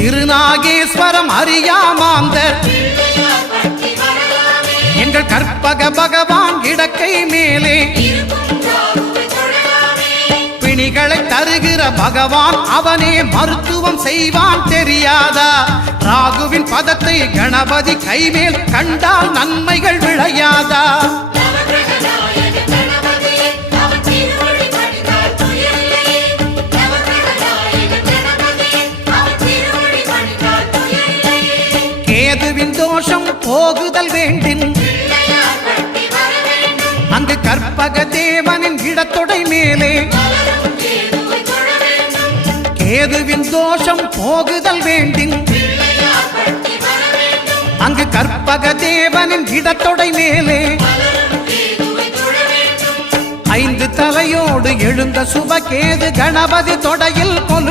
திருநாகேஸ்வரம் அறியாமாந்தர் எங்கள் கற்பக பகவான் இடக்கை மேலே பிணிகளை தருகிற பகவான் அவனே மருத்துவம் செய்வான் தெரியாதா? ராகுவின் பதத்தை கணபதி கைமேல் கண்டால் நன்மைகள் விளையாதா? கேதுவின் தோஷம் போகுதல் வேண்டின் அங்கு கற்பக தேவனின் இடத்தொடை மேலே கேதுவின் தோஷம் போகுதல் வேண்டின் அங்கு கற்பக தேவனின் இடத்தொடை மேலே 5 தலையோடு எழுந்த சுபகேது கணபதி தொடையில் கொலு